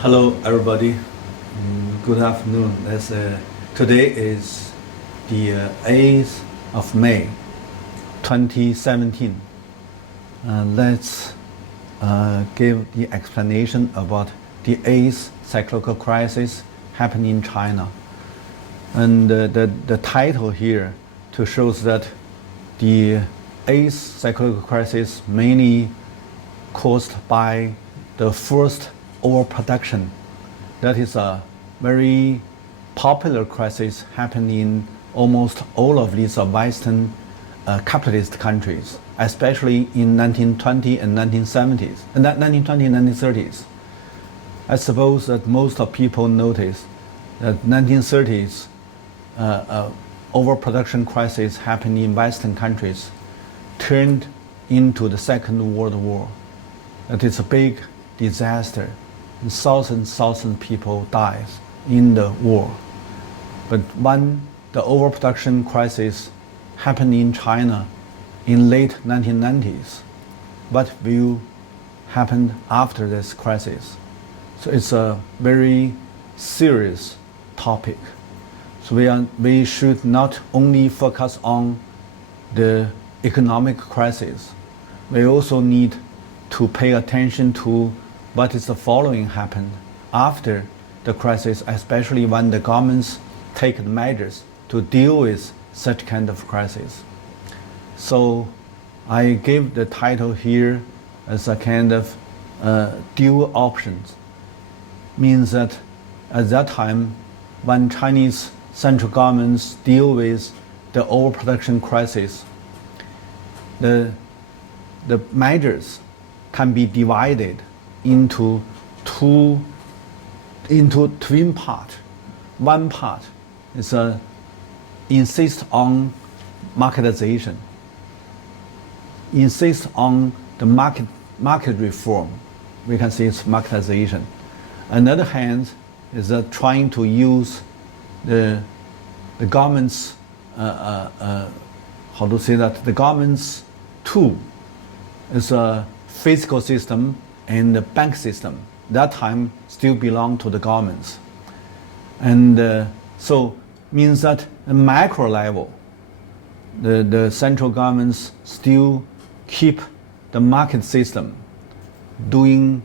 Hello, everybody. Good afternoon. Today is the 8th of May, 2017. Let's give the explanation about the 8th cyclical crisis happening in China. And the title here to shows that the 8th cyclical crisis mainly caused by the first overproduction. That is a very popular crisis happening in almost all of these Western capitalist countries, especially in 1920 and 1970s, 1920 and 1930s. I suppose that most of people notice that 1930s overproduction crisis happening in Western countries turned into the Second World War. That is a big disaster. Thousands people died in the war. But when the overproduction crisis happened in China in late 1990s, what will happen after this crisis? So it's a very serious topic. So we should not only focus on the economic crisis, we also need to pay attention to what is the following happened after the crisis, especially when the governments take the measures to deal with such kind of crisis. So I give the title here as a kind of dual options. Means that at that time, when Chinese central governments deal with the overproduction crisis, the measures can be divided into twin part. One part is insist on marketization, insist on the market reform. We can say it's marketization. Another hand is trying to use the government's the government's tool is a fiscal system and the bank system. That time still belong to the governments. And so means that at macro level, the central governments still keep the market system doing,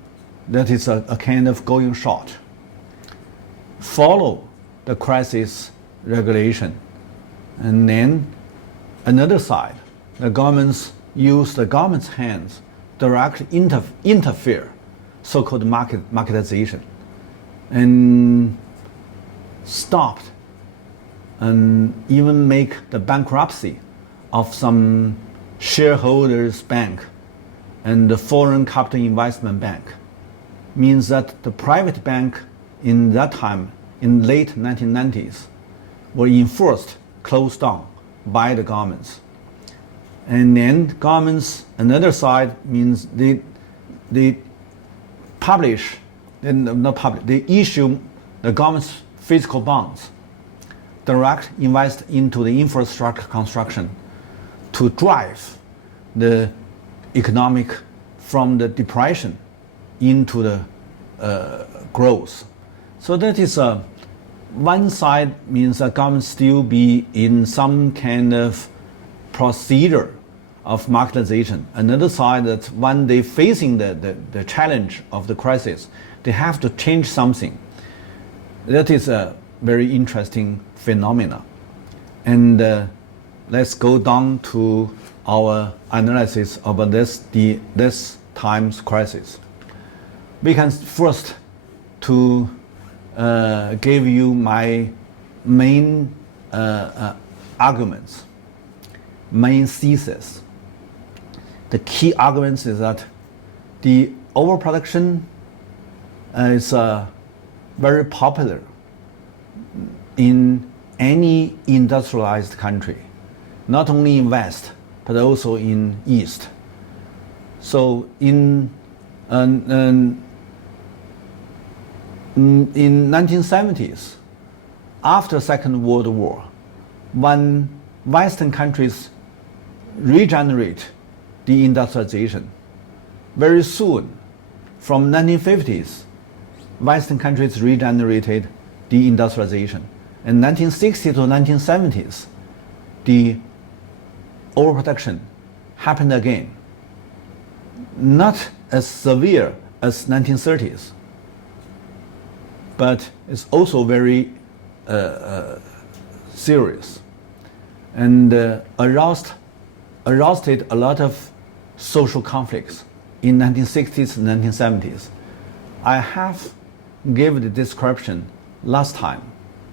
that is a kind of going short. Follow the crisis regulation. And then another side, the governments use the government's hands direct interfere, so-called marketization, and stopped and even make the bankruptcy of some shareholders bank and the foreign capital investment bank. Means that the private bank in that time, in late 1990s, were enforced, closed down by the governments. And then governments, another side means they publish, they issue the government's physical bonds, direct invest into the infrastructure construction to drive the economic from the depression into the growth. So that is one side means that government still be in some kind of procedure of marketization. Another side that when they facing the challenge of the crisis, they have to change something. That is a very interesting phenomena. And let's go down to our analysis of this time's crisis. We can first to give you my main arguments. Main thesis. The key arguments is that the overproduction is very popular in any industrialized country, not only in West, but also in East. So in 1970s, after Second World War, when Western countries regenerate the industrialization, very soon, from 1950s, Western countries regenerated deindustrialization. In 1960s to 1970s, the overproduction happened again. Not as severe as 1930s, but it's also very serious, and aroused a lot of social conflicts in 1960s and 1970s. I have given the description last time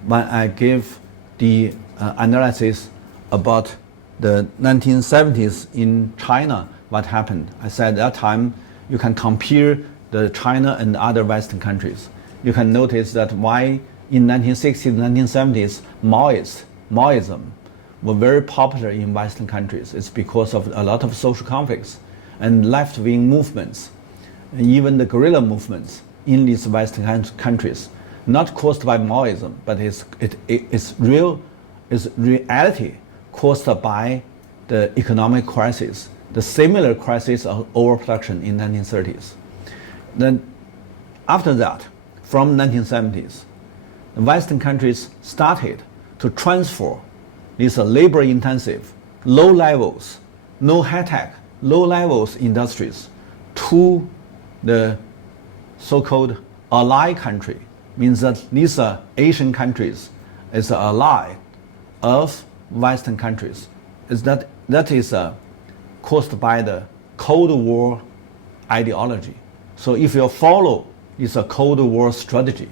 when I gave the analysis about the 1970s in China, what happened. I said at that time you can compare the China and other Western countries. You can notice that why in 1960s and 1970s Maoism were very popular in Western countries. It's because of a lot of social conflicts and left-wing movements, and even the guerrilla movements in these Western countries, not caused by Maoism, but it's reality caused by the economic crisis, the similar crisis of overproduction in 1930s. Then after that, from 1970s, the Western countries started to transfer these labor-intensive, low levels, no high-tech, low levels industries to the so-called ally country. Means that these Asian countries is an ally of Western countries. That is caused by the Cold War ideology. So if you follow this Cold War strategy,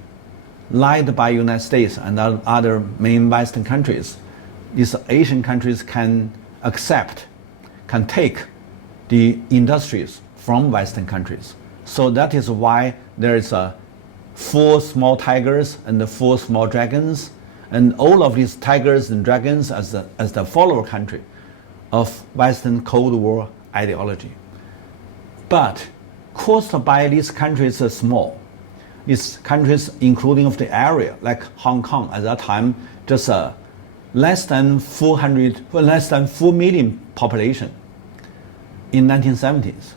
led by United States and other main Western countries, these Asian countries can take the industries from Western countries. So that is why there is 4 small tigers and the 4 small dragons, and all of these tigers and dragons as the follower country of Western Cold War ideology. But caused by these countries are small. These countries, including of the area, like Hong Kong at that time, just less than 4 million population in 1970s.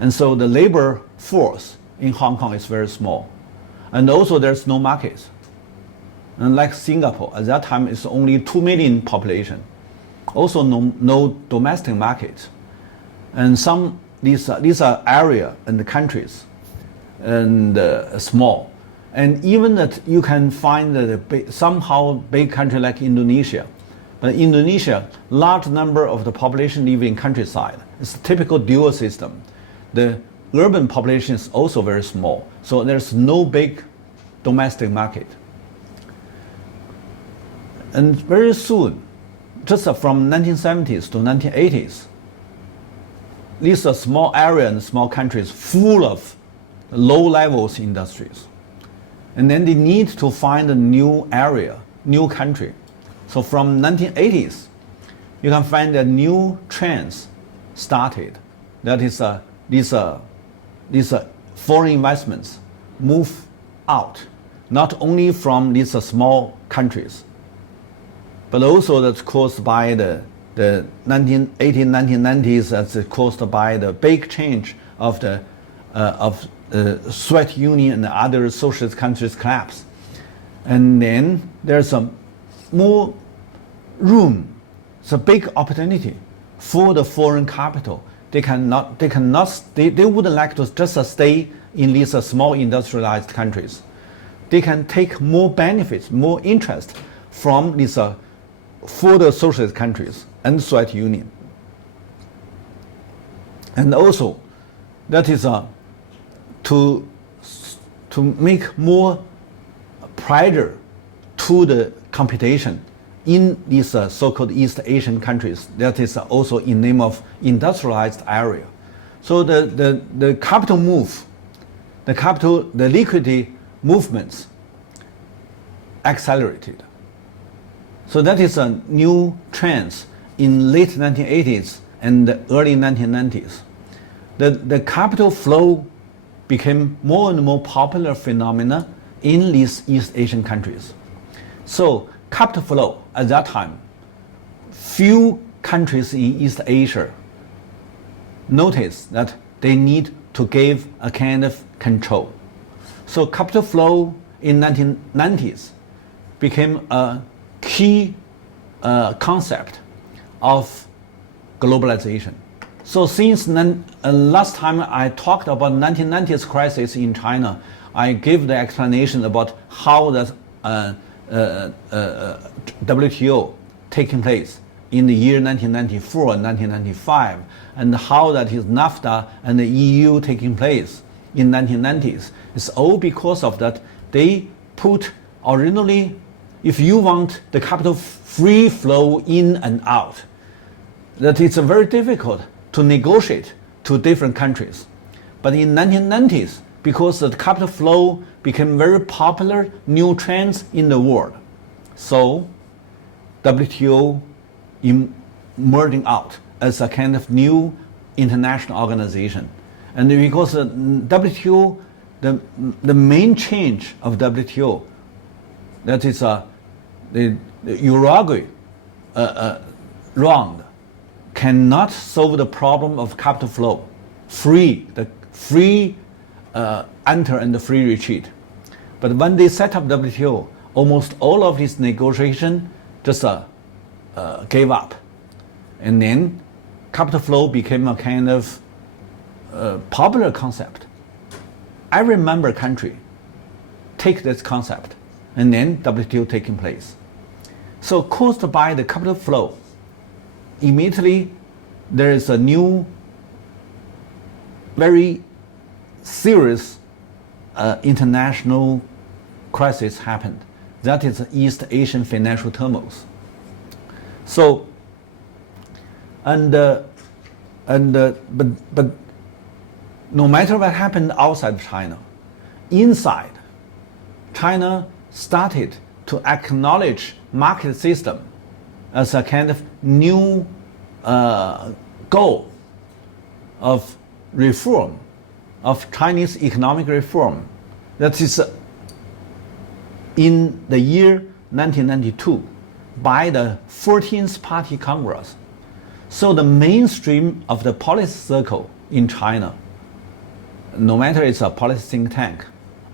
And so the labor force in Hong Kong is very small. And also there's no markets. And like Singapore, at that time it's only 2 million population. Also no domestic market. And these are area and the countries and small. And even that you can find that somehow big country like Indonesia. But Indonesia, large number of the population live in countryside. It's a typical dual system. The urban population is also very small. So there's no big domestic market. And very soon, just from 1970s to 1980s, these are small area and small countries full of low levels industries. And then they need to find a new area, new country. So from 1980s, you can find that new trends started. That is, these foreign investments move out, not only from these small countries, but also that's caused by the 1980s, 1990s, that's caused by the big change of the Soviet Union and other socialist countries collapse. And then there's a more room, it's a big opportunity for the foreign capital. They wouldn't like to just stay in these small industrialized countries. They can take more benefits, more interest from these further socialist countries and Soviet Union. And also, that is to make more pressure to the competition in these so-called East Asian countries. That is also in name of industrialized area. So the capital move, the liquidity movements accelerated. So that is a new trend in late 1980s and early 1990s. The capital flow became more and more popular phenomena in these East Asian countries. So capital flow at that time, few countries in East Asia noticed that they need to give a kind of control. So capital flow in 1990s became a key concept of globalization. So since last time I talked about 1990s crisis in China, I gave the explanation about how the WTO taking place in the year 1994 and 1995, and how that is NAFTA and the EU taking place in 1990s. It's all because of that they put originally, if you want the capital free flow in and out, that it's very difficult to negotiate to different countries. But in 1990s, because the capital flow became very popular new trends in the world, so WTO emerging out as a kind of new international organization. And because WTO, the main change of WTO, that is the Uruguay round, cannot solve the problem of capital flow, the free enter and the free retreat. But when they set up WTO, almost all of this negotiation just gave up. And then capital flow became a kind of popular concept. Every member country take this concept, and then WTO taking place. So caused by the capital flow, immediately there is a new, very serious international crisis happened. That is the East Asian financial turmoil. So, but no matter what happened outside China, inside, China started to acknowledge market system as a kind of new goal of reform, of Chinese economic reform. That is in the year 1992 by the 14th Party Congress. So the mainstream of the policy circle in China, no matter it's a policy think tank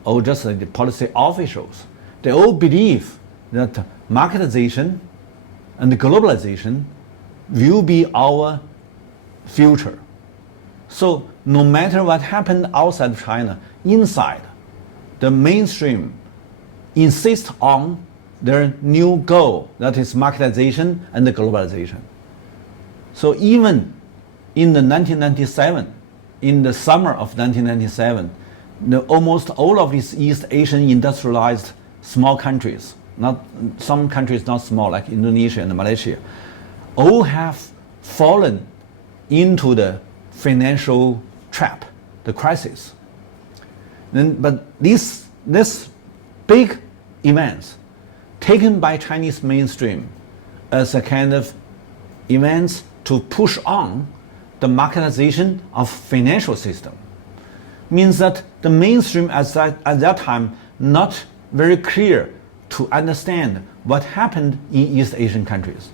or just the policy officials, they all believe that marketization and globalization will be our future. So no matter what happened outside China, inside, the mainstream insists on their new goal, that is marketization and the globalization. So even in the 1997, in the summer of 1997, almost all of these East Asian industrialized small countries, not some countries not small like Indonesia and Malaysia, all have fallen into the financial trap, the crisis. But these big events taken by Chinese mainstream as a kind of events to push on the marketization of financial system means that the mainstream at that time not very clear to understand what happened in East Asian countries.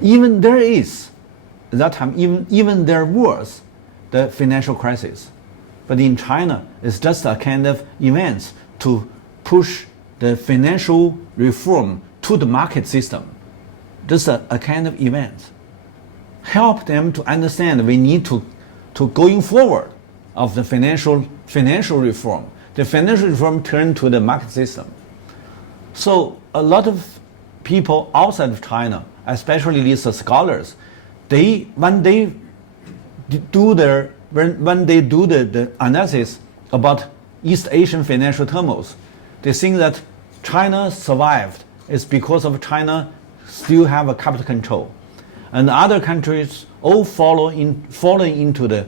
Even there is, at that time, even there was the financial crisis. But in China, it's just a kind of events to push the financial reform to the market system. Just a kind of event. Help them to understand we need to going forward of the financial reform. The financial reform turned to the market system. So a lot of people outside of China, especially these scholars, when they do the analysis about East Asian financial turmoil, they think that China survived is because of China still have a capital control, and other countries all falling into the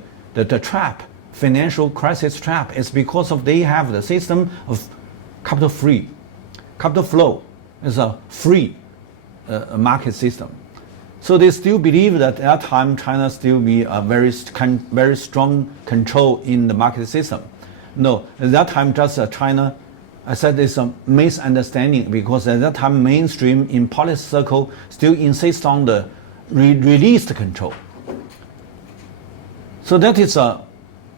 trap, financial crisis trap, is because of they have the system of capital flow is a free market system. So they still believe that at that time China still be a very strong control in the market system. No, at that time just China, I said it's a misunderstanding, because at that time mainstream in policy circle still insist on the released control. So that is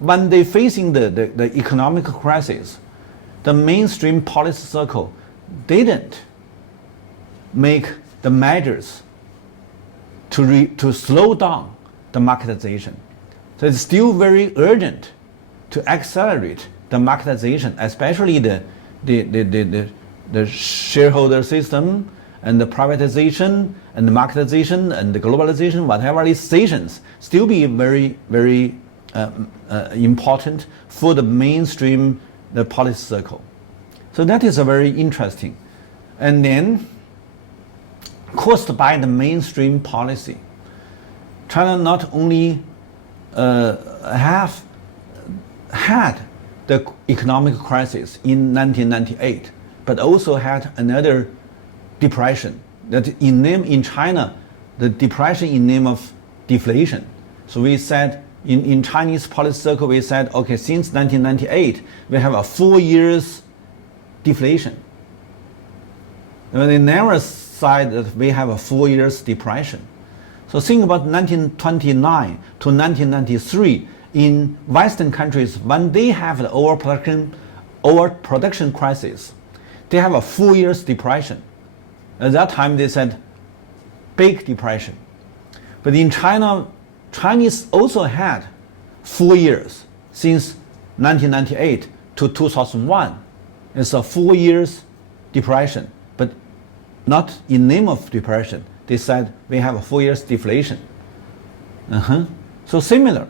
when they facing the economic crisis, the mainstream policy circle didn't make the measures to slow down the marketization. So it's still very urgent to accelerate the marketization, especially the shareholder system and the privatization and the marketization and the globalization, whatever these stations, still be very, very important for the mainstream the policy circle. So that is a very interesting. And then, caused by the mainstream policy, China not only have had the economic crisis in 1998, but also had another depression that in China, the depression in name of deflation. So we said in Chinese policy circle, we said, okay, since 1998, we have a 4 years deflation. And they never said that we have a 4 years depression. So think about 1929 to 1993 in Western countries, when they have the overproduction crisis, they have a 4 years depression. At that time they said big depression. But in China, Chinese also had 4 years since 1998 to 2001. It's a 4 years depression, but not in name of depression. They said we have a 4 years deflation. So similar.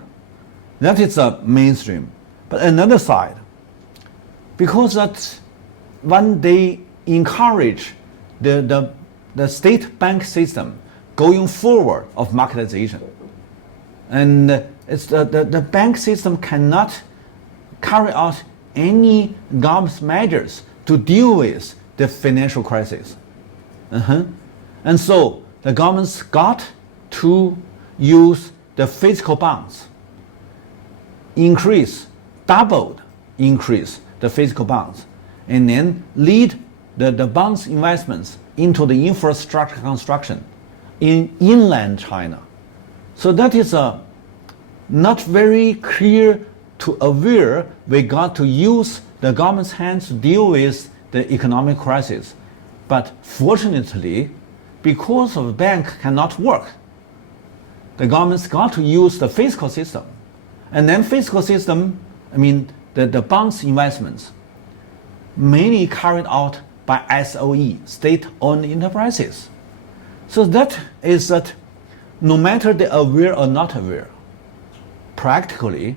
That is a mainstream. But another side, because that when they encourage the state bank system going forward of marketization, and it's the bank system cannot carry out any government measures to deal with the financial crisis. And so the government's got to use the physical bonds, doubled increase the physical bonds, and then lead the bonds investments into the infrastructure construction in inland China. So that is not very clear to aware we got to use the government's hands to deal with the economic crisis. But fortunately, because of the bank cannot work, the government's got to use the fiscal system. And then fiscal system, the bonds investments, mainly carried out by SOE, state-owned enterprises. So that is that no matter they are aware or not aware, practically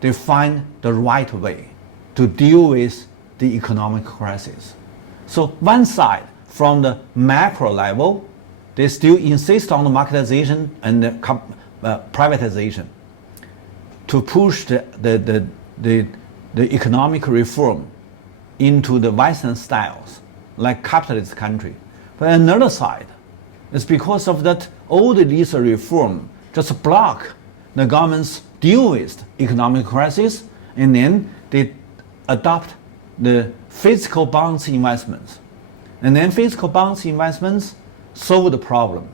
they find the right way to deal with the economic crisis. So one side, from the macro level, they still insist on the marketization and the privatization to push the economic reform into the Western styles, like capitalist country. But another side is because of that all these reform just block the government's deal with economic crisis, and then they adopt the fiscal bonds investments. And then fiscal bonds investments solve the problem,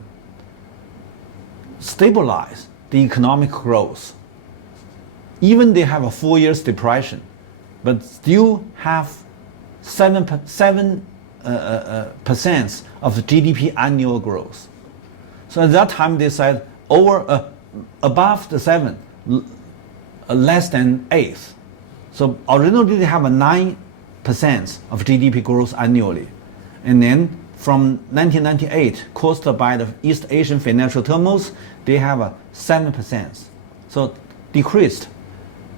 stabilize the economic growth. Even they have a 4 years depression, but still have 7% of the GDP annual growth. So at that time they said above the 7, less than 8. So originally they have a 9% of GDP growth annually. And then from 1998, caused by the East Asian financial turmoil, they have a 7%. So decreased,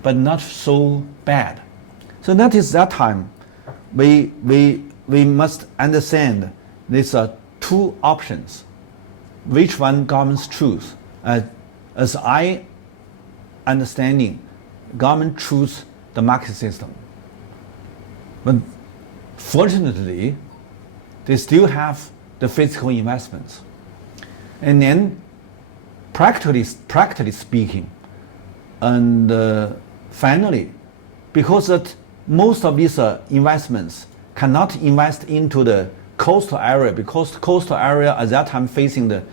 but not so bad. So that is that time. We must understand these are two options. Which one governments choose? As I understanding, government choose the market system. But fortunately, they still have the physical investments. And then, practically speaking, and finally, because that most of these investments cannot invest into the coastal area, because the coastal area at that time facing the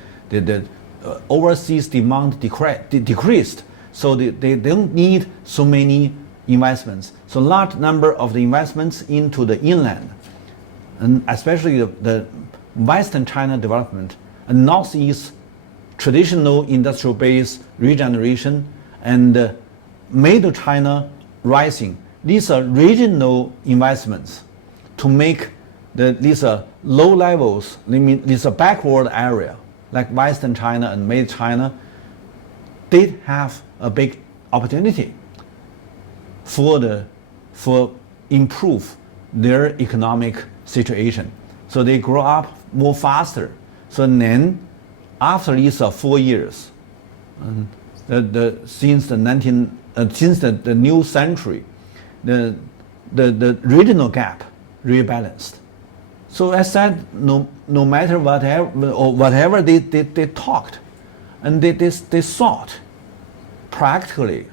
overseas demand decreased. So they don't need so many investments. So large number of the investments into the inland, and especially the Western China development and Northeast traditional industrial base regeneration and Middle China rising. These are regional investments to make these low levels, these backward area like Western China and Middle China did have a big opportunity for improve their economic situation. So they grow up more faster. So then, after these 4 years, since the new century, the regional gap rebalanced. So as said, no matter whatever they talked, and they thought, practically,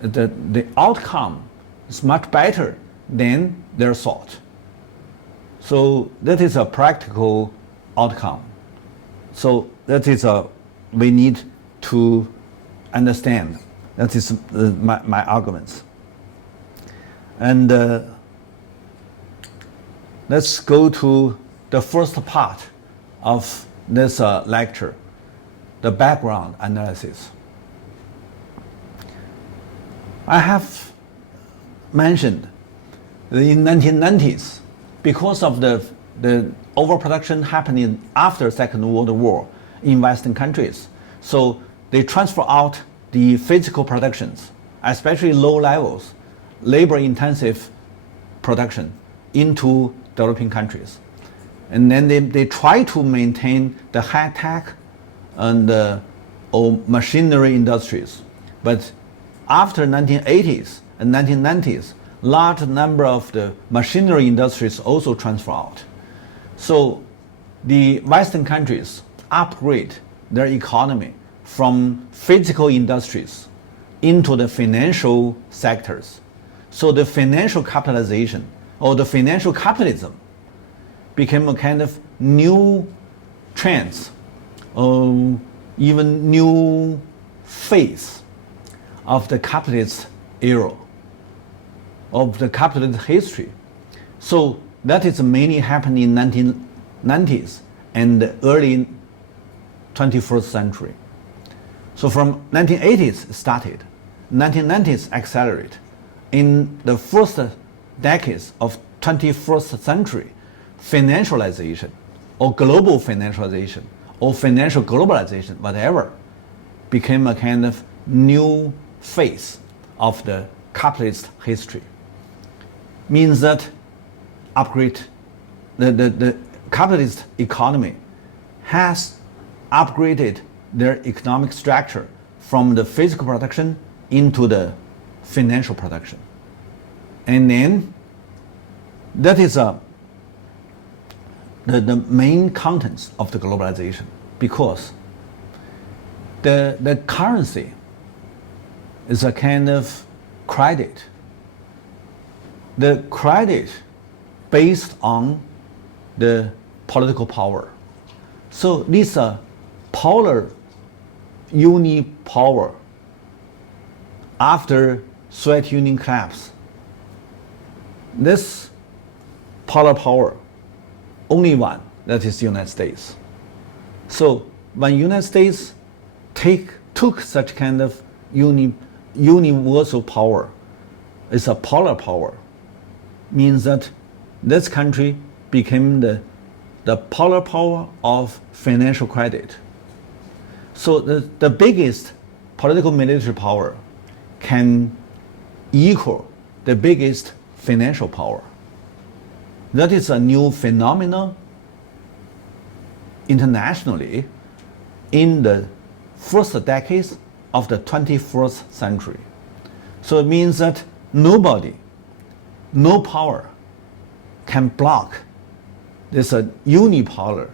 the outcome is much better than their thought. So that is a practical outcome. So that is we need to understand. That is my arguments. And let's go to the first part of this lecture, the background analysis. I have mentioned that in 1990s, because of the overproduction happening after Second World War in Western countries, so they transfer out the physical productions, especially low levels, labor-intensive production, into developing countries. And then they try to maintain the high-tech and or machinery industries. But after 1980s and 1990s, large number of the machinery industries also transfer out. So the Western countries upgrade their economy from physical industries into the financial sectors. So the financial capitalization or the financial capitalism became a kind of new trends, or even new phase of the capitalist era, of the capitalist history. So that is mainly happening in 1990s and the early 21st century. So from 1980s started, 1990s accelerate. In the first decades of 21st century, financialization or global financialization or financial globalization, whatever, became a kind of new phase of the capitalist history. Means that the capitalist economy has upgraded their economic structure from the physical production into the financial production. And then that is the main contents of the globalization, because the currency is a kind of credit. The credit based on the political power. So this polar uni-power after Soviet Union collapse, this polar power, only one, that is the United States. So when United States took such kind of universal power, it's a polar power, means that this country became the polar power of financial credit. So the biggest political military power can equal the biggest financial power. That is a new phenomenon internationally in the first decades of the 21st century. So it means that nobody, no power can block this unipower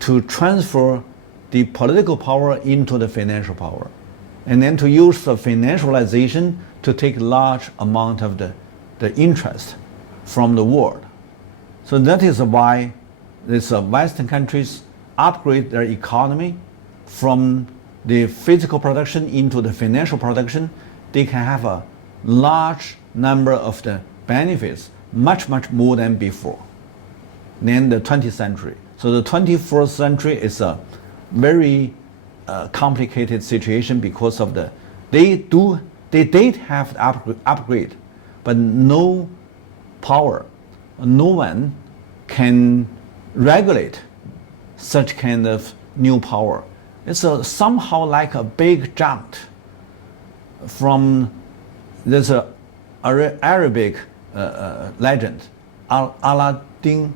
to transfer the political power into the financial power, and then to use the financialization to take large amount of the interest from the world. So that is why these Western countries upgrade their economy from the physical production into the financial production, they can have a large number of the benefits, much more than before, than the 20th century. So the 21st century is a very complicated situation because of they did have the upgrade, but no power, no one can regulate such kind of new power. It's somehow like a big jump from there's a Arabic legend, Aladdin,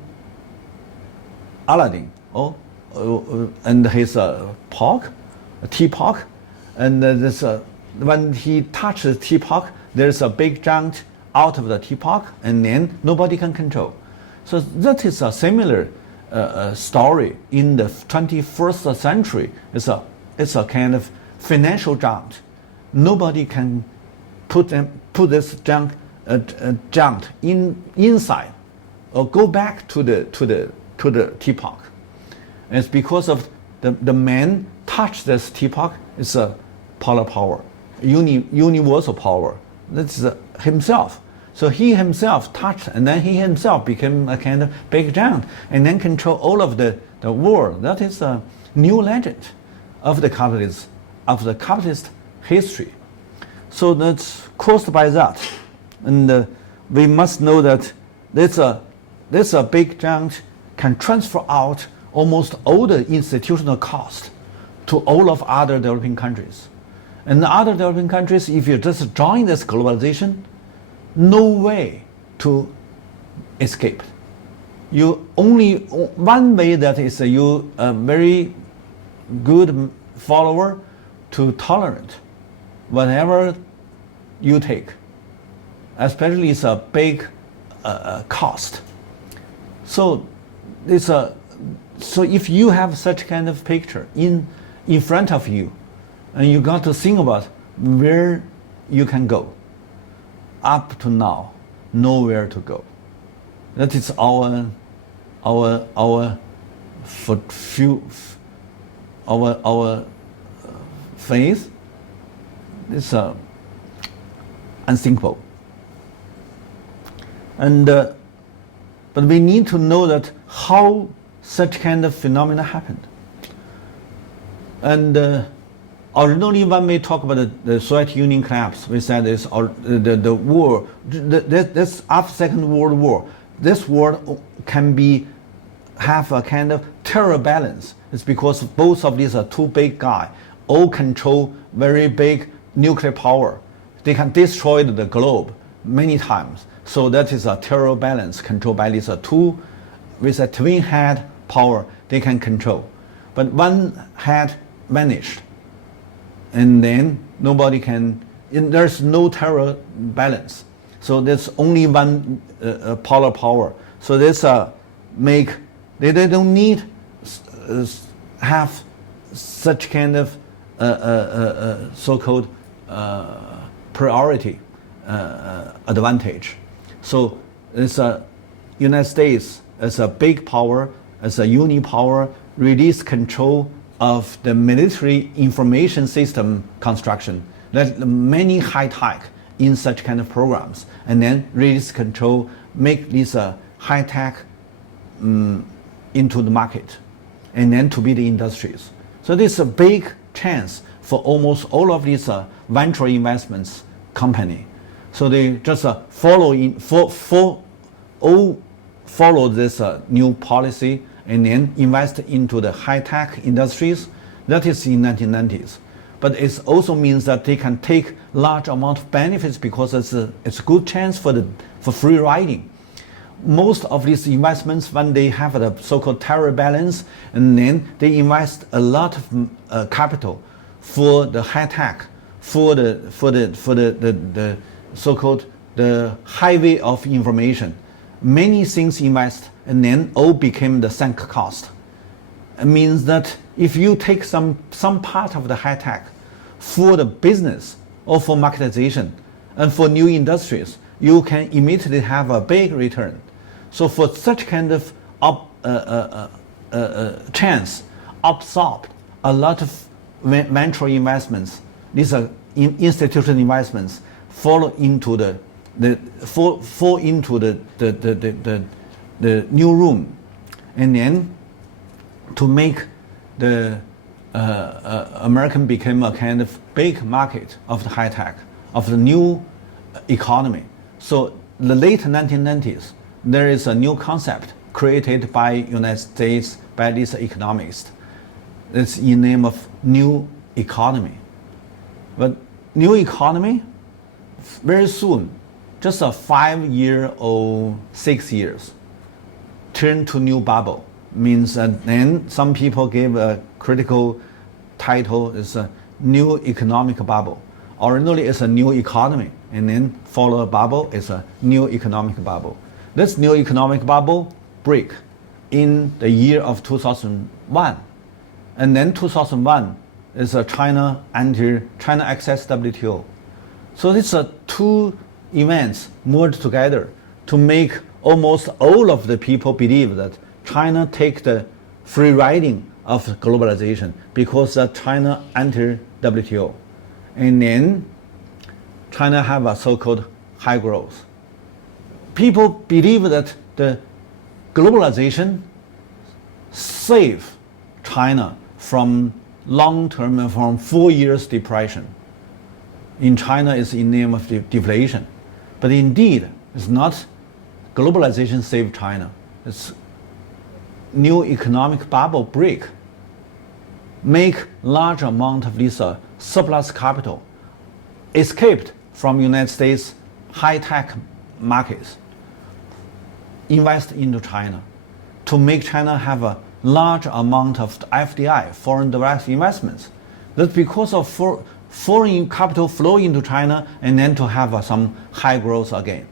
and his teapot, and when he touches the teapot, there's a big jump out of the teapot, and then nobody can control. So that is a similar story in the 21st century. It's a kind of financial junk. Nobody can put this junk inside or go back to the teapot. And it's because of the man touched this teapot. It's a polar power, universal power. That's himself. So he himself touched, and then he himself became a kind of big giant, and then control all of the world. That is a new legend of the capitalist history. So that's caused by that, and we must know that this a big giant can transfer out almost all the institutional cost to all of other developing countries. And the other developing countries, if you just join this globalization, no way to escape. You only one way, that is you a very good follower to tolerate whatever you take, especially it's a big cost. So so if you have such kind of picture in front of you, and you got to think about where you can go. Up to now, nowhere to go. That is our faith. It's unthinkable. And but we need to know that how such kind of phenomena happened. And originally, when we talk about the Soviet Union collapse, we said this, the war, this after Second World War, this world can have a kind of terror balance. It's because both of these are two big guys, all control very big nuclear power. They can destroy the globe many times. So that is a terror balance controlled by these two, with a twin head power they can control. But one head vanished, and then nobody can, there's no terror balance. So there's only one polar power. So this they don't need have such kind of so-called priority advantage. So it's United States as a big power, as a unipower, release control of the military information system construction. That many high-tech in such kind of programs, and then release control, make this high-tech into the market, and then to be the industries. So this is a big chance for almost all of these venture investments company. So they just follow this new policy, and then invest into the high-tech industries. That is in 1990s. But it also means that they can take large amount of benefits because it's a good chance for free riding. Most of these investments, when they have the so-called terror balance, and then they invest a lot of capital for the high-tech, for the so-called the highway of information. Many things invest, and then all became the sunk cost. It means that if you take some part of the high tech for the business or for marketization and for new industries, you can immediately have a big return. So for such kind of chance, absorb a lot of venture investments, these are institutional investments, fall into the new room, and then to make the American became a kind of big market of the high tech, of the new economy. So the late 1990s, there is a new concept created by United States, by these economists. It's in name of new economy. But new economy, very soon, just a 5 year or 6 years, turn to new bubble. Means that then some people gave a critical title is a new economic bubble. Originally it's a new economy, and then follow a bubble is a new economic bubble. This new economic bubble break in the year of 2001. And then 2001 is a China access WTO. So these are two events merged together to make almost all of the people believe that China take the free riding of globalization because that China enter WTO. And then China have a so-called high growth. People believe that the globalization save China from long-term and from 4 years depression. In China, it's in name of deflation. But indeed, it's not globalization saved China. It's new economic bubble break, make large amount of this surplus capital escaped from United States high-tech markets, invest into China to make China have a large amount of FDI, foreign direct investments. That's because of foreign capital flow into China and then to have some high growth again.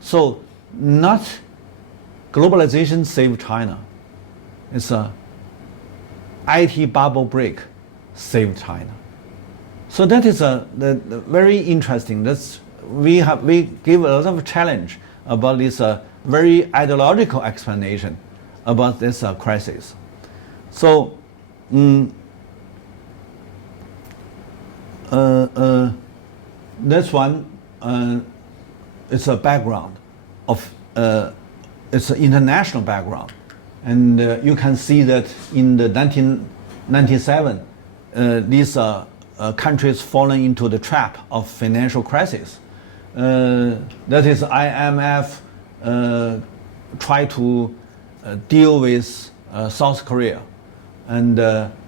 So not globalization saved China. It's a IT bubble break saved China. So that is the very interesting. We give a lot of challenge about this very ideological explanation about this crisis. So this one is a background of it's an international background. And you can see that in the 1997, these countries fallen into the trap of financial crisis. That is, IMF try to deal with South Korea. And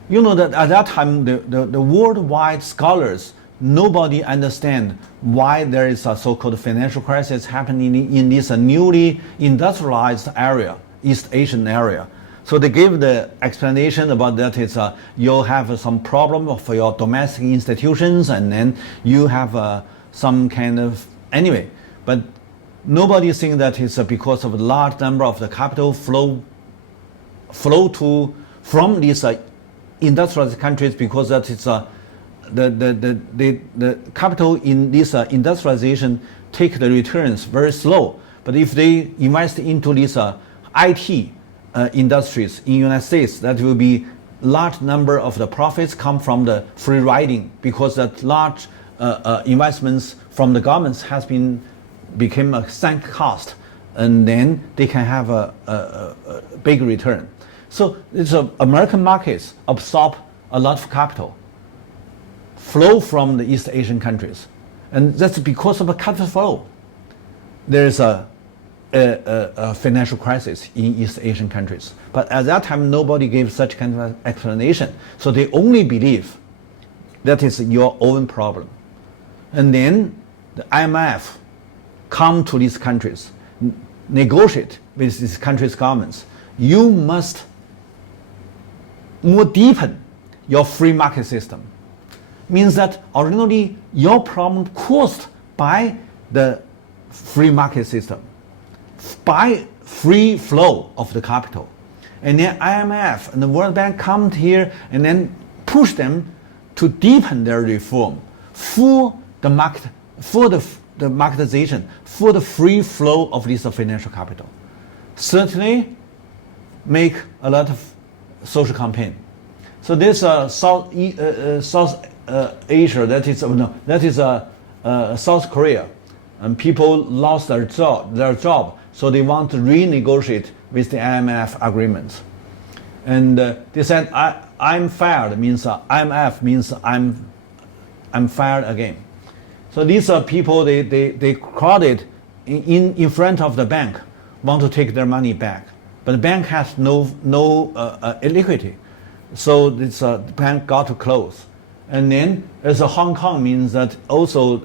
you know that at that time, the worldwide scholars, nobody understand why there is a so-called financial crisis happening in this newly industrialized area, East Asian area. So they give the explanation about that it's you'll have some problem for your domestic institutions, and then you have some kind of anyway. But nobody think that it's because of a large number of the capital flow from these industrialized countries, because that it's the capital in this industrialization take the returns very slow. But if they invest into these IT industries in United States, that will be large number of the profits come from the free riding, because that large investments from the governments became a sunk cost, and then they can have a big return. So it's American markets absorb a lot of capital flow from the East Asian countries, and that's because of a capital flow. There is a financial crisis in East Asian countries. But at that time, nobody gave such kind of explanation. So they only believe that is your own problem. And then the IMF come to these countries, negotiate with these countries' governments. You must more deepen your free market system. Means that originally your problem caused by the free market system, by free flow of the capital. And then IMF and the World Bank come here and then push them to deepen their reform for the market, for the marketization, for the free flow of this financial capital. Certainly make a lot of social campaign. So this South Asia, that is no, that is South Korea, and people lost their job, so they want to renegotiate with the IMF agreements, and they said I'm fired means IMF means I'm fired again. So these are people they crowded in front of the bank, want to take their money back, but the bank has no liquidity. So this bank got to close, and then as Hong Kong means that also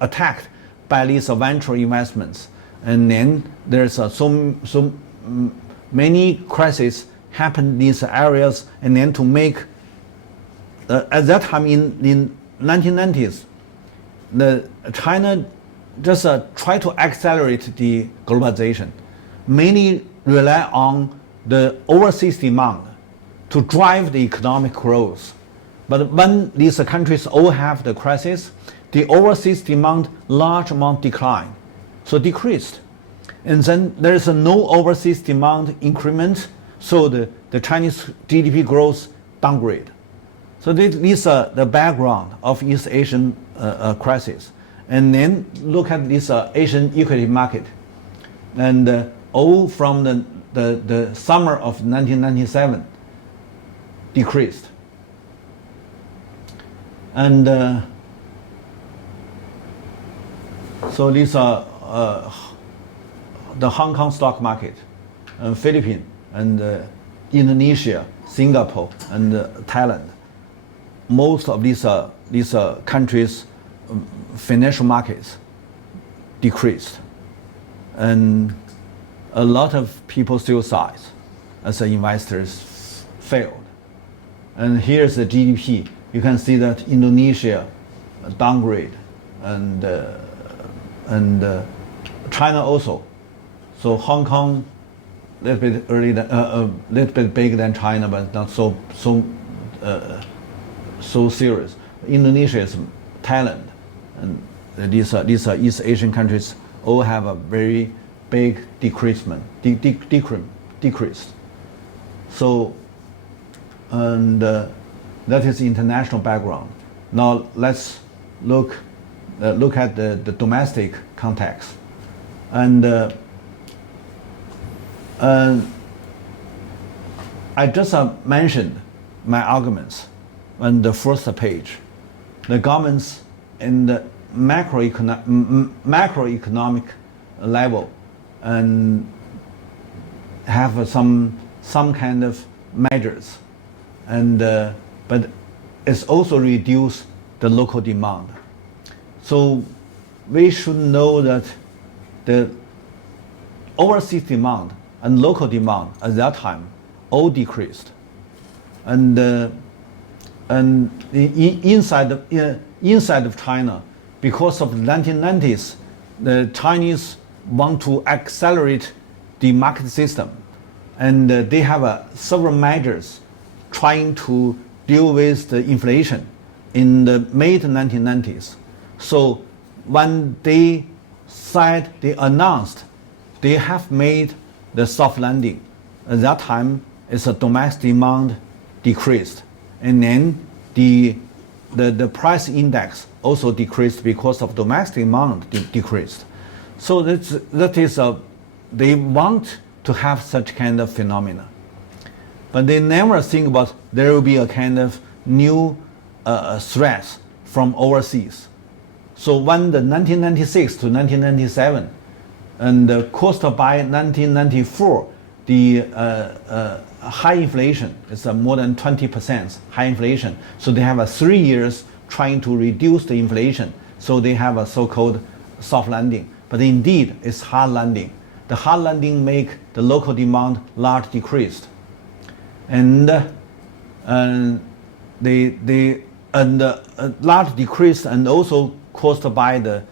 attacked by these venture investments, and then there's so many crises happen in these areas, and then to make at that time in 1990s, the China just try to accelerate the globalization, mainly rely on the overseas demand to drive the economic growth. But when these countries all have the crisis, the overseas demand large amount decline, so decreased. And then there is no overseas demand increment, so the Chinese GDP growth downgrade. So these are the background of East Asian crisis. And then look at this Asian equity market. And all from the summer of 1997 decreased. And so these are the Hong Kong stock market, Philippines, and Indonesia, Singapore, and Thailand. Most of these countries' financial markets decreased, and a lot of people suicide as investors failed. And here's the GDP. You can see that Indonesia downgrade, and China also. So Hong Kong a little bit early, little bit bigger than China, but not so serious. Indonesia is Thailand, and these East Asian countries all have a very big decrease. So, and that is international background. Now let's look at the domestic context, and I just mentioned my arguments on the first page. The governments in the macroeconomic level and have some kind of measures, and but it's also reduce the local demand. So we should know that the overseas demand and local demand at that time all decreased, and inside of China, because of the 1990s, the Chinese want to accelerate the market system, and they have several measures trying to deal with the inflation in the mid 1990s. So when they announced they have made the soft landing, at that time it's a domestic demand decreased, and then the price index also decreased because of domestic demand decreased. So that is they want to have such kind of phenomena, but they never think about there will be a kind of new threats from overseas. So when the 1996 to 1997, and caused by 1994, the high inflation is more than 20% high inflation. So they have 3 years trying to reduce the inflation. So they have a so-called soft landing. But indeed, it's hard landing. The hard landing make the local demand large decreased, and large decrease, and also caused by the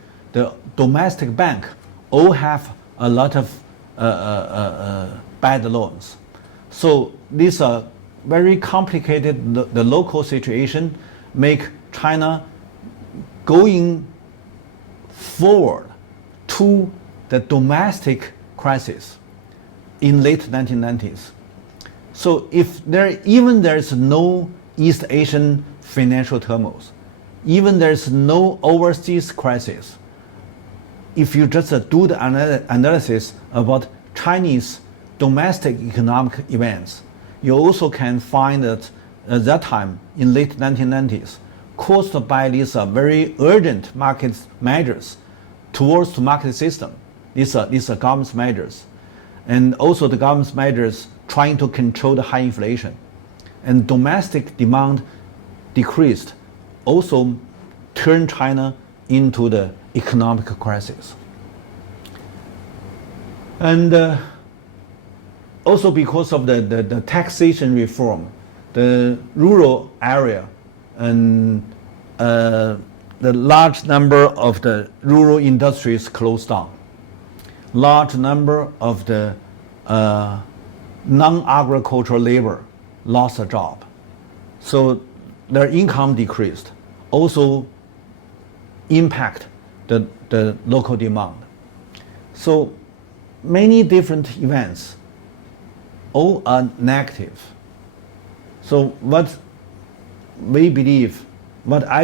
domestic bank all have a lot of bad loans. So these are very complicated. The local situation make China going forward to the domestic crisis in late 1990s. So if there is no East Asian financial turmoil, even there is no overseas crisis, if you just do the analysis about Chinese domestic economic events, you also can find that at that time, in late 1990s, caused by these very urgent market measures towards the market system, these are government measures, and also the government measures trying to control the high inflation, and domestic demand decreased, also turned China into the economic crisis. And also because of the taxation reform, the rural area and the large number of the rural industries closed down. Large number of the non-agricultural labor lost a job. So their income decreased. Also impact the local demand. So many different events, all are negative. So what I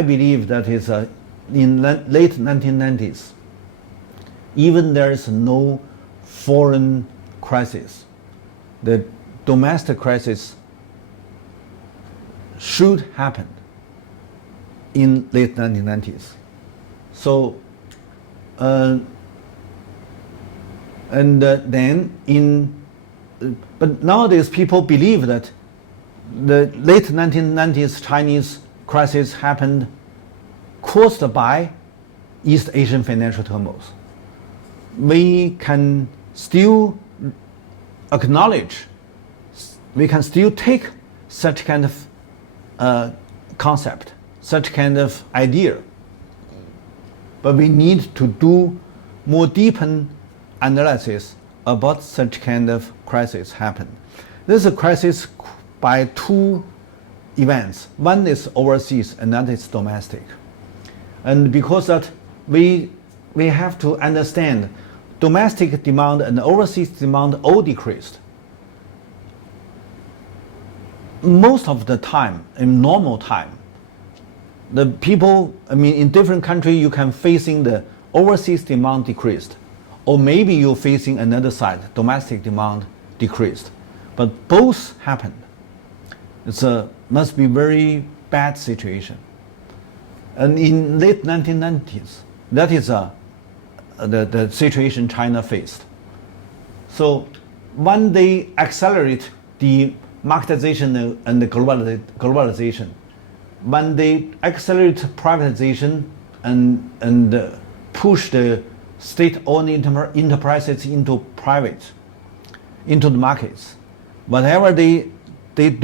believe that is in late 1990s, even there is no foreign crisis, the domestic crisis should happen in late 1990s. So, but nowadays people believe that the late 1990s Chinese crisis happened caused by East Asian financial turmoil. We can still acknowledge, we can still take such kind of concept, such kind of idea, but we need to do more deepened analysis about such kind of crisis happen. This is a crisis by two events. One is overseas, another is domestic. And because that we have to understand domestic demand and overseas demand all decreased. Most of the time, in normal time, the people, in different countries you can facing the overseas demand decreased, or maybe you're facing another side, domestic demand decreased. But both happened. Must be very bad situation. And in late 1990s, that is the situation China faced. So when they accelerate the marketization and the globalization, when they accelerate privatization and push the state-owned enterprises into the markets, whatever they did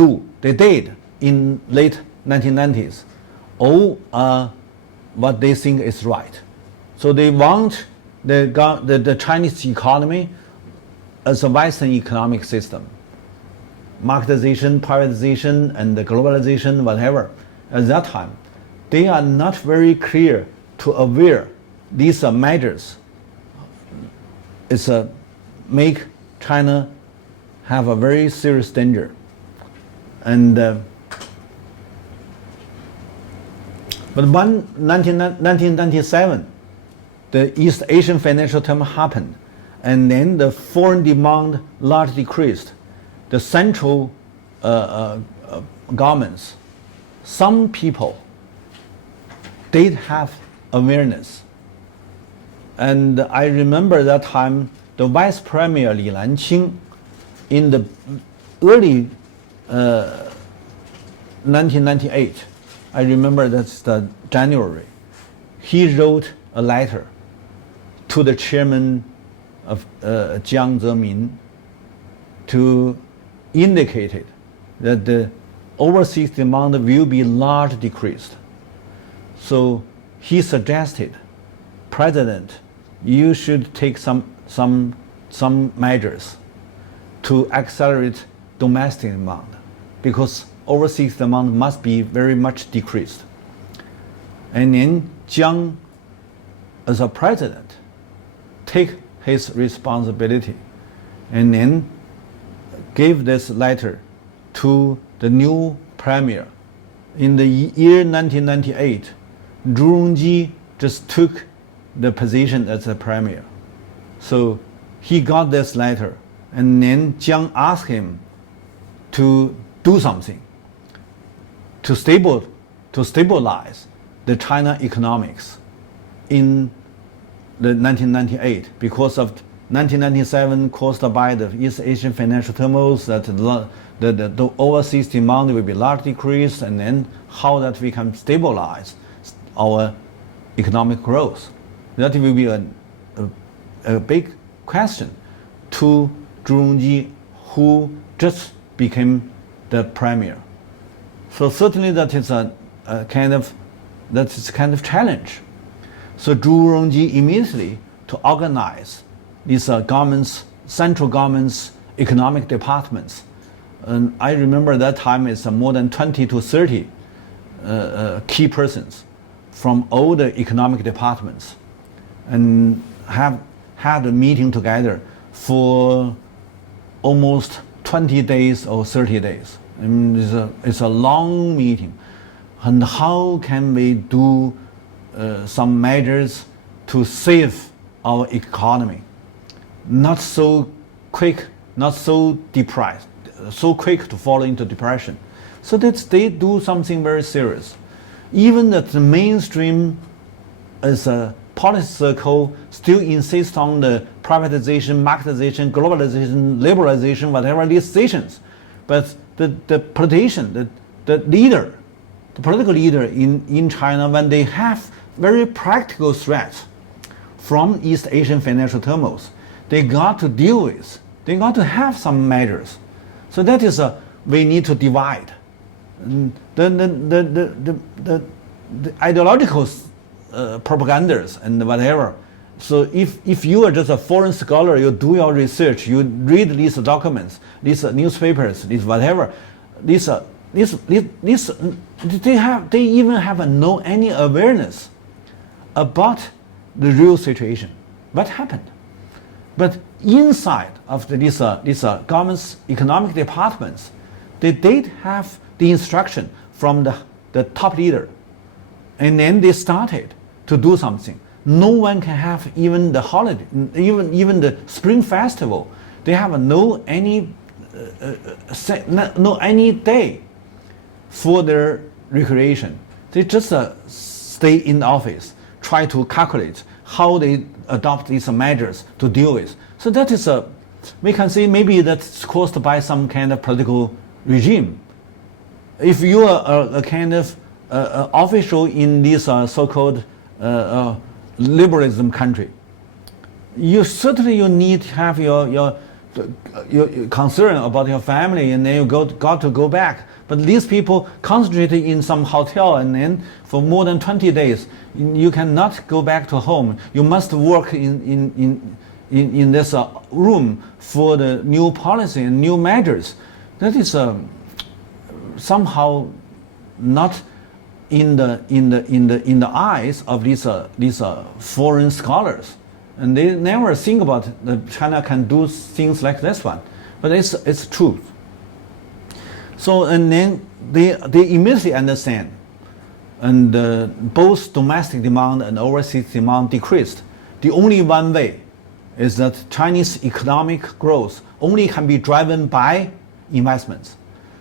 in late 1990s, all are what they think is right. So they want the Chinese economy as a Western economic system. Marketization, privatization, and the globalization, whatever. At that time, they are not very clear to aware these measures. It's make China have a very serious danger. And but when 1997, the East Asian financial turmoil happened, and then the foreign demand largely decreased. The central governments, some people did have awareness. And I remember that time the Vice Premier Li Lanqing, in the early 1998, I remember that's the January, he wrote a letter to the chairman of Jiang Zemin to indicate that the overseas demand will be large decreased. So he suggested, President, you should take some measures to accelerate domestic demand, because overseas demand must be very much decreased. And then Jiang, as a president, take his responsibility and then gave this letter to the new premier. In the year 1998, Zhu Rongji just took the position as the premier. So he got this letter, and then Jiang asked him to do something to stabilize the China economics in the 1998 because of 1997 caused by the East Asian financial turmoil, that the overseas demand will be largely decreased, and then how that we can stabilize our economic growth. That will be a big question to Zhu Rongji, who just became the premier. So certainly that is a kind of challenge. So Zhu Rongji immediately to organize these central government's economic departments. And I remember that time it's more than 20 to 30 key persons from all the economic departments, and have had a meeting together for almost 20 days or 30 days. I mean, it's a long meeting. And how can we do some measures to save our economy? Not so quick, not so depressed, so quick to fall into depression. So that they do something very serious. Even that the mainstream as a policy circle still insists on the privatization, marketization, globalization, liberalization, whatever these stations. But the politician, the political leader in China, when they have very practical threats from East Asian financial turmoils, they got to deal with. They got to have some measures. So that is we need to divide. The ideological propagandas and whatever. So if you are just a foreign scholar, you do your research, you read these documents, these newspapers, these whatever, they even have no any awareness about the real situation. What happened? But inside of these government's economic departments, they did have the instruction from the top leader, and then they started to do something. No one can have even the holiday, even the spring festival. They have no any day for their recreation. They just stay in the office, try to calculate how they adopt these measures to deal with. So that is we can say maybe that's caused by some kind of political regime. If you are a kind of official in this so-called liberalism country, you need to have your concern about your family, and then you got to go back. But these people concentrated in some hotel, and then for more than 20 days, you cannot go back to home. You must work in this room for the new policy and new measures. That is somehow not in the eyes of these foreign scholars, and they never think about that China can do things like this one. But it's truth. So and then they immediately understand, and both domestic demand and overseas demand decreased. The only one way is that Chinese economic growth only can be driven by investments.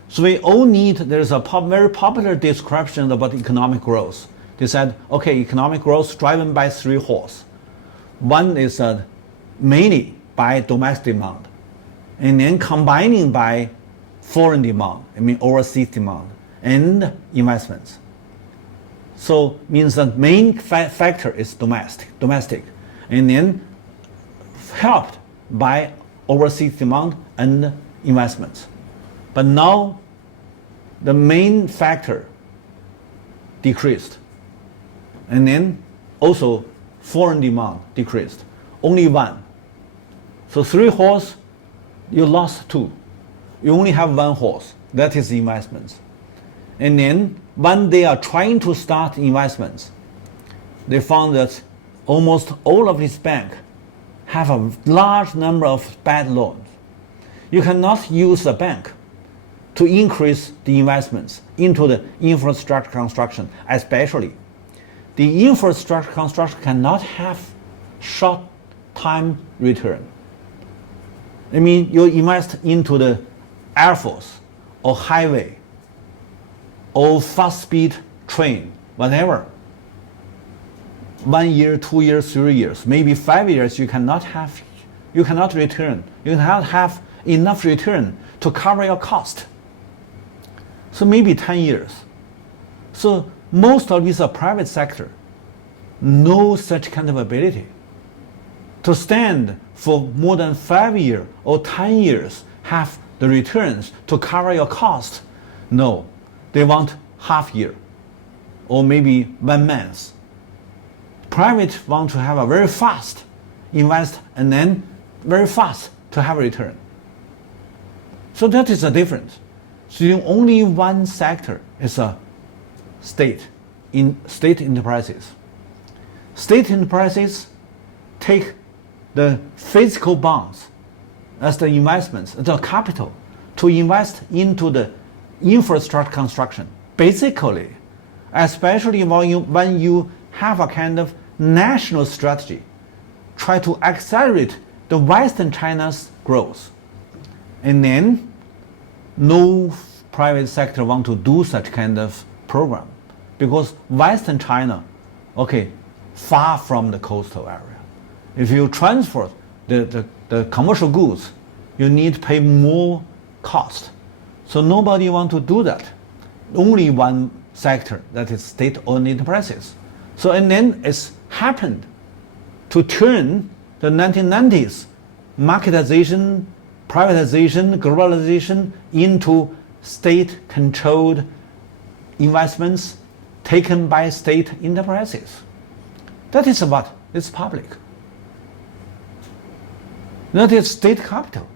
So we all need, there's a very popular description about economic growth. They said, okay, economic growth driven by three horses. One is mainly by domestic demand, and then combining by foreign demand, overseas demand, and investments. So means the main factor is domestic, and then helped by overseas demand and investments. But now the main factor decreased, and then also foreign demand decreased. Only one. So three horses, you lost two. You only have one horse, that is investments. And then when they are trying to start investments, they found that almost all of these banks have a large number of bad loans. You cannot use a bank to increase the investments into the infrastructure construction, especially. The infrastructure construction cannot have short time return. I mean, you invest into the Air Force or highway or fast speed train, whatever. 1 year, 2 years, 3 years, maybe 5 years, you cannot return. You cannot have enough return to cover your cost. So maybe 10 years. So most of these private sector, no such kind of ability to stand for more than 5 years or 10 years, have the returns to cover your cost. No, they want half year or maybe 1 month. Private want to have a very fast invest and then very fast to have return. So that is the difference. So only one sector is a state enterprises. State enterprises take the physical bonds as the investments, the capital, to invest into the infrastructure construction. Basically, especially when you have a kind of national strategy, try to accelerate the Western China's growth. And then no private sector want to do such kind of program because Western China, okay, far from the coastal area. If you transfer the commercial goods, you need to pay more cost. So nobody want to do that. Only one sector, that is state-owned enterprises. So and then it's happened to turn the 1990s marketization, privatization, globalization into state-controlled investments taken by state enterprises. That is what is public. That is state capital.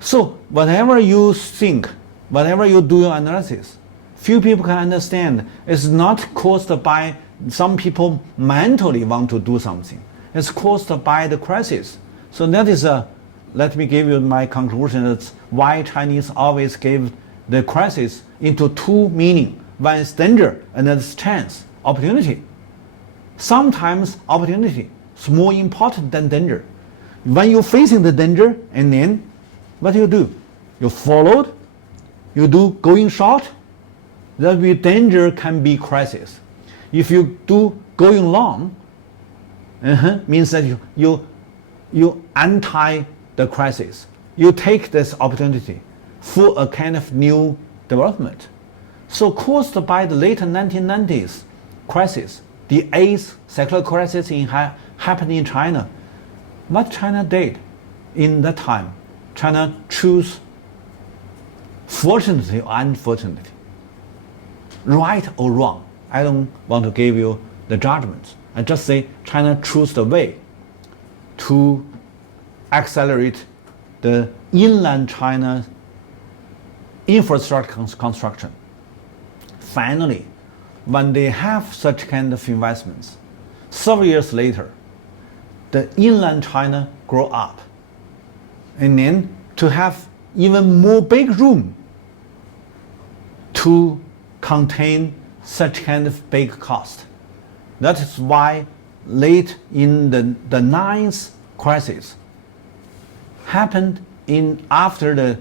So whatever you think, whatever you do your analysis, few people can understand it's not caused by some people mentally want to do something. It's caused by the crisis. So that is let me give you my conclusion. That's why Chinese always give the crisis into two meaning. One is danger, another is chance, opportunity. Sometimes opportunity is more important than danger. When you're facing the danger, and then what do? You followed, you do going short, that be danger can be crisis. If you do going long, means that you anti the crisis. You take this opportunity for a kind of new development. So caused by the late 1990s crisis, the 8th cyclical crisis happened in China. What China did in that time, China chose, fortunately or unfortunately, right or wrong, I don't want to give you the judgments. I just say China chose the way to accelerate the inland China infrastructure construction. Finally, when they have such kind of investments, several years later, the inland China grow up, and then to have even more big room to contain such kind of big cost. That is why late in the 9th crisis happened after the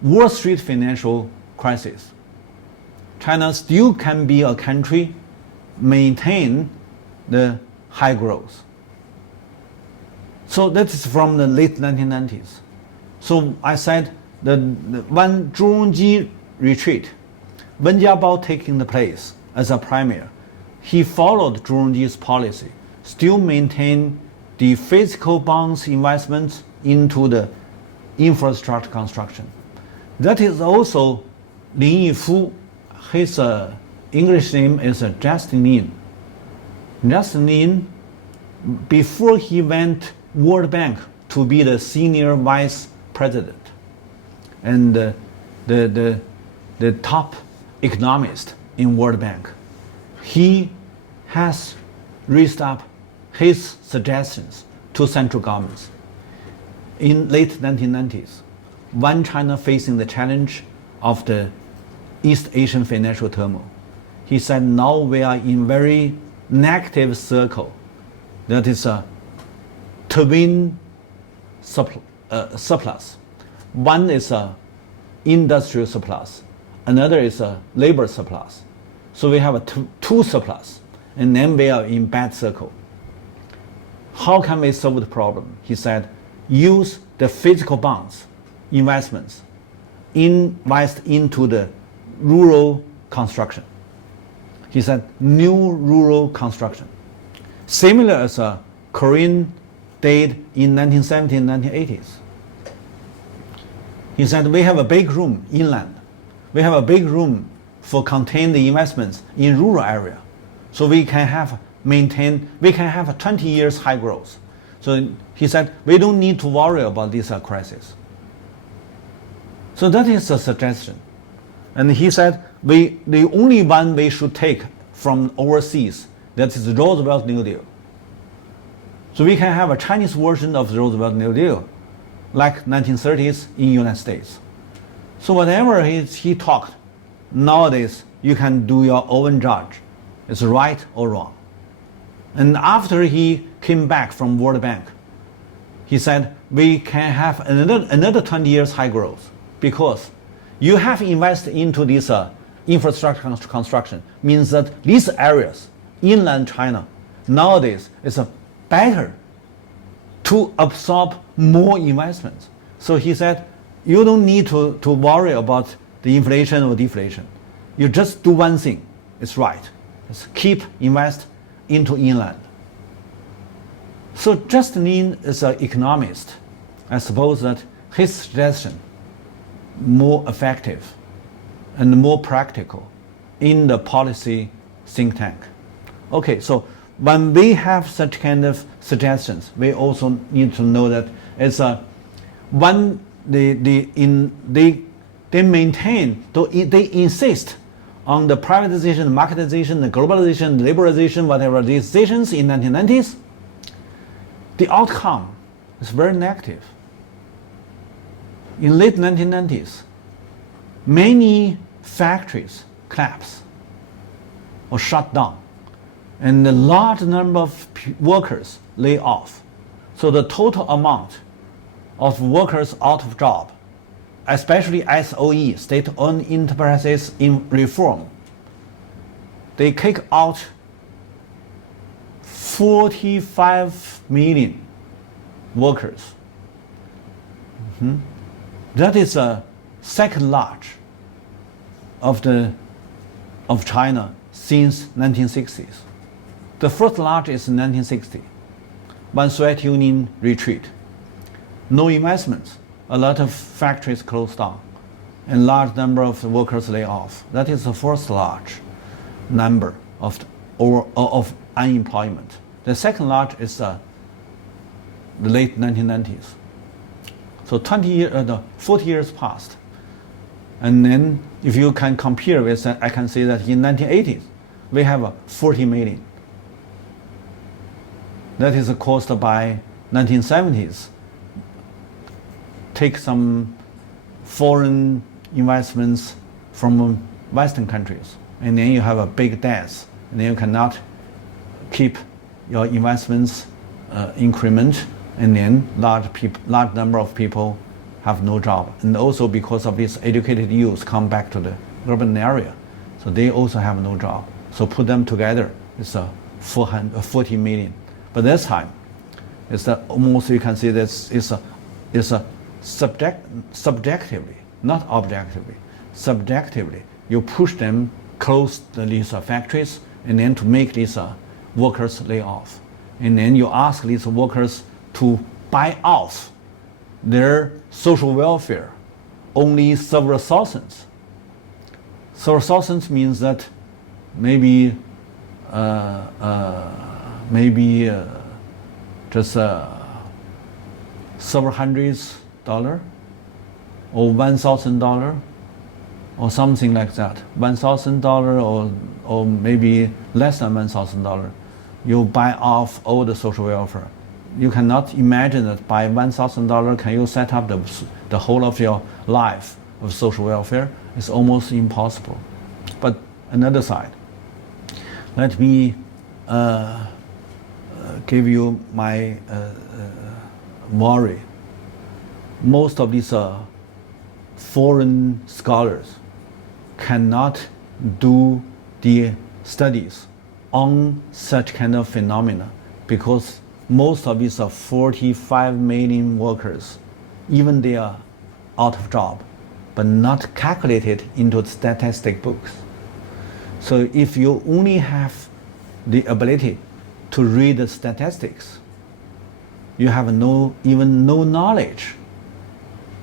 Wall Street financial crisis. China still can be a country maintain the high growth. So that is from the late 1990s. So I said when Zhu Rongji retreat, Wen Jiabao taking the place as a premier, he followed Zhu Rongji's policy, still maintain the physical bonds investments into the infrastructure construction. That is also Lin Yifu. His English name is Justin Lin. Justin Lin, before he went World Bank to be the senior vice president and the top economist in World Bank, he has raised up his suggestions to central governments in late 1990s. When China facing the challenge of the East Asian financial turmoil. He said now we are in very negative circle. That is a twin surplus. One is a industrial surplus, another is a labor surplus. So we have a two surplus, and then we are in bad circle. How can we solve the problem? He said, use the physical bonds, investments, invest into the rural construction. He said, new rural construction. Similar as Korean did in 1970s and 1980s. He said, we have a big room inland. We have a big room for contain the investments in rural area. So we can have a 20 years high growth. So he said, we don't need to worry about this crisis. So that is a suggestion. And he said, the only one we should take from overseas, that is Roosevelt New Deal. So we can have a Chinese version of the Roosevelt New Deal, like 1930s in United States. So whatever he talked, nowadays you can do your own judge. It's right or wrong. And after he came back from World Bank, he said, we can have another 20 years high growth because you have invested into this infrastructure construction, means that these areas, inland China, nowadays is better to absorb more investments. So he said, you don't need to worry about the inflation or deflation. You just do one thing, it's right. It's keep invest into inland. So Justin is an economist. I suppose that his suggestion more effective and more practical in the policy think tank. Okay, so when we have such kind of suggestions, we also need to know that it's they maintain, they insist on the privatization, marketization, the globalization, liberalization, whatever these decisions in 1990s. The outcome is very negative. In late 1990s, many factories collapsed or shut down, and a large number of workers lay off. So the total amount of workers out of job, especially SOE, state-owned enterprises in reform, they kick out 45 million workers. That is a second large of China since 1960s. The first large is 1960, when Soviet Union retreat. No investments, a lot of factories closed down, and large number of workers lay off. That is the first large number of unemployment. The second large is the late 1990s. So 40 years passed. And then if you can compare with, I can say that in 1980s, we have 40 million. That is caused by 1970s. Take some foreign investments from Western countries, and then you have a big debt, and then you cannot keep your investments increment, and then large number of people have no job. And also because of this, educated youth come back to the urban area, so they also have no job. So put them together, it's 40 million. But this time, it's almost, you can see this is subjectively, not objectively, subjectively, you push them close these factories, and then to make these workers lay off. And then you ask these workers to buy off their social welfare, only several thousands. Several thousands means that maybe just several hundreds $100 or $1,000 or something like that. $1,000 or maybe less than $1,000. You buy off all the social welfare. You cannot imagine that by $1,000 can you set up the whole of your life of social welfare is almost impossible. But another side, let me give you my worry. Most of these foreign scholars cannot do the studies on such kind of phenomena because most of these 45 million workers, even they are out of job, but not calculated into the statistic books. So if you only have the ability to read the statistics, you have even no knowledge,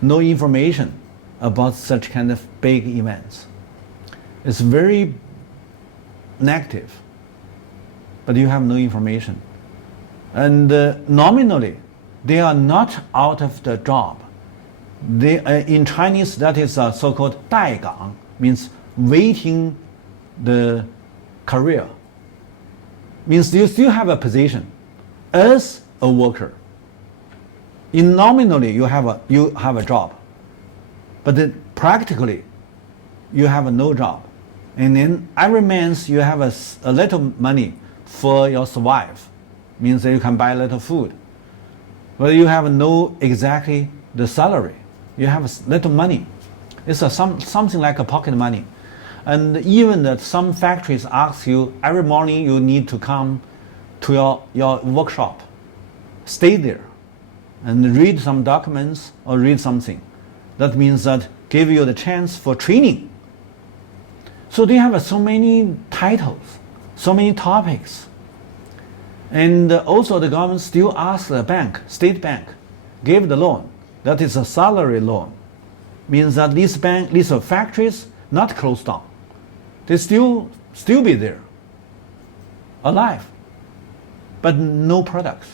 no information about such kind of big events. It's very negative, but you have no information. And nominally, they are not out of the job. They, in Chinese, that is so-called 待岗, means waiting the career. Means you still have a position as a worker. In nominally, you have a job, but then practically, you have no job. And then every month you have a little money for your survive. Means that you can buy a little food. But you have no exactly the salary. You have little money. It's something like a pocket money. And even that some factories ask you every morning you need to come to your workshop, stay there, and read some documents or read something. That means that give you the chance for training. So they have so many titles, so many topics. And also the government still asks the bank, state bank, give the loan. That is a salary loan. Means that these factories not closed down. They still be there, alive, but no products.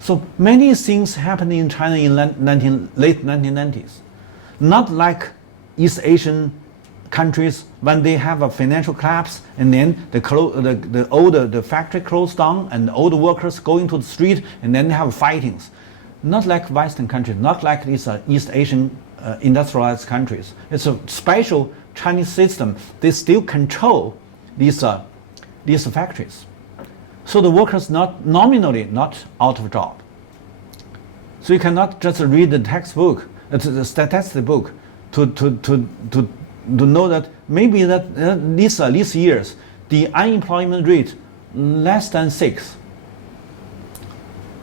So many things happened in China in late 1990s. Not like East Asian countries when they have a financial collapse and then the factory closed down and all the workers go into the street and then they have fightings. Not like Western countries, not like these East Asian industrialized countries. It's a special Chinese system. They still control these factories. So the workers nominally not out of job. So you cannot just read the textbook, the statistic book, to know that maybe that these years the unemployment rate less than 6.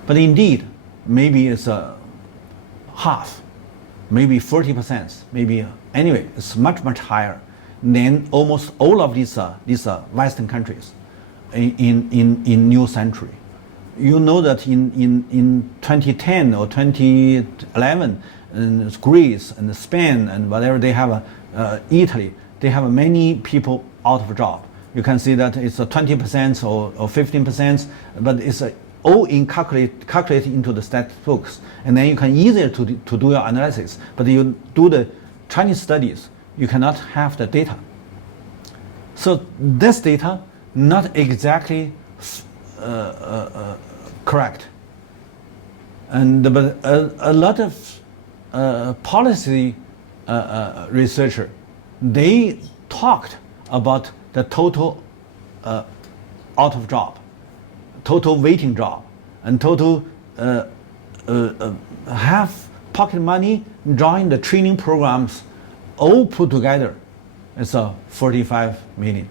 But indeed, maybe it's half, maybe 40%, maybe anyway, it's much higher than almost all of these Western countries in new century. You know that in 2010 or 2011, Greece and Spain and whatever they have Italy, they have many people out of job. You can see that it's 20% or 15%, but it's all calculated into the stat books, and then you can easier to do your analysis. But you do the Chinese studies, you cannot have the data. So this data not exactly correct, but a lot of policy researcher, they talked about the total out of job, total waiting job, and total have pocket money, join the training programs, all put together, it's 45 million.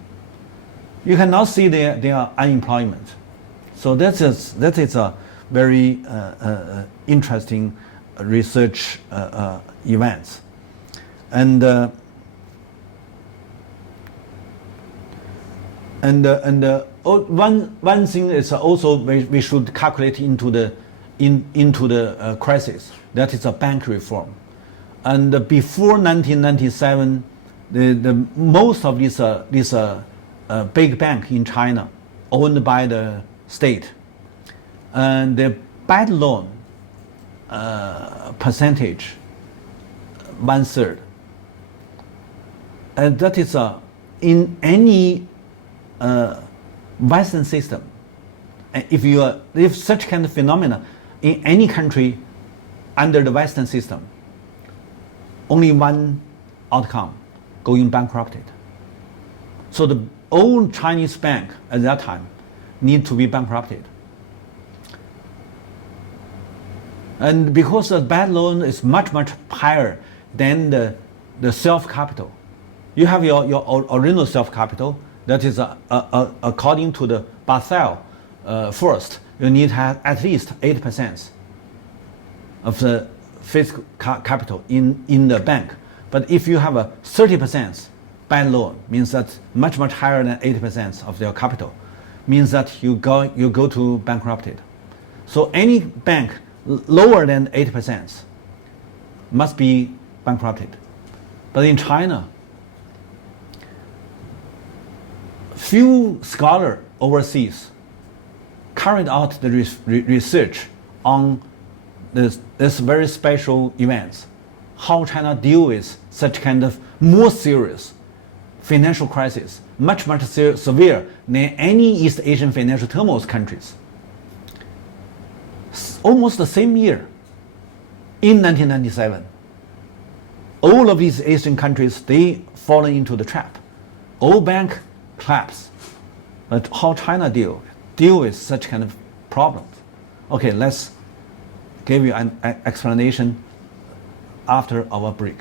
You can now see their unemployment. So that is a very interesting research events. And one thing is also we should calculate into the crisis. That is a bank reform. And before 1997, the most of these big bank in China owned by the state, and the bad loan percentage 1/3. And that is in any Western system. If such kind of phenomena in any country under the Western system, only one outcome, going bankrupted. So the old Chinese bank at that time need to be bankrupted. And because the bad loan is much, much higher than the self-capital. You have your original self-capital, that is according to the Basel first, you need to have at least 8% of the physical capital in the bank. But if you have a 30% bad loan, means that's much, much higher than 80% of their capital, means that you go to bankrupted. So any bank lower than 8% must be bankrupted. But in China, few scholars overseas carried out the research on this very special events, how China deal with such kind of more serious financial crisis, much, much severe than any East Asian financial turmoil countries. Almost the same year, in 1997, all of these Asian countries, they fallen into the trap. All bank collapse. But how China deal with such kind of problems? Okay, let's give you an explanation after our break.